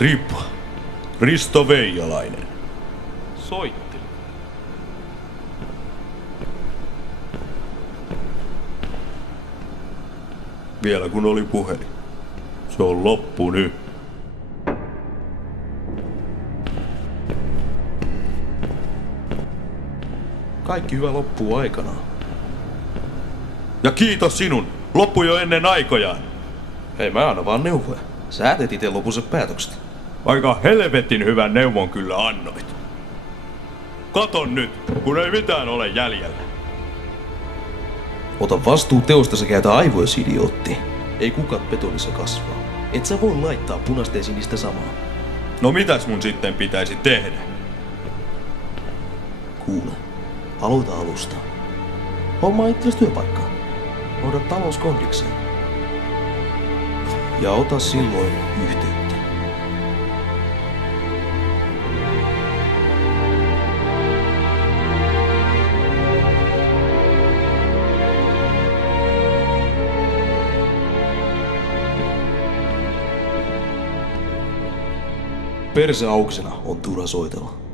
Ripa. Risto Veijalainen. Soitteli. Vielä kun oli puhelin. Se on loppu nyt. Kaikki hyvä loppuu aikanaan. Ja kiitos sinun. Loppu jo ennen aikojaan. Hei, mä annan vaan neuvoja. Sä teet ite lopulliset päätökset. Aika helvetin hyvän neuvon kyllä annoit. Katon nyt, kun ei mitään ole jäljellä. Ota vastuu teosta, sä käytä aivoisi, idiootti. Ei kukat betonissa kasvaa. Et sä voi laittaa punaista ja sinistä samaa. No mitäs mun sitten pitäisi tehdä? Kuule, aloita alusta. Hommaa itsellesi työpaikkaa. Hoida talous kondikseen. Ja ota silloin yhteyttä. Perse auksena on turha soitella.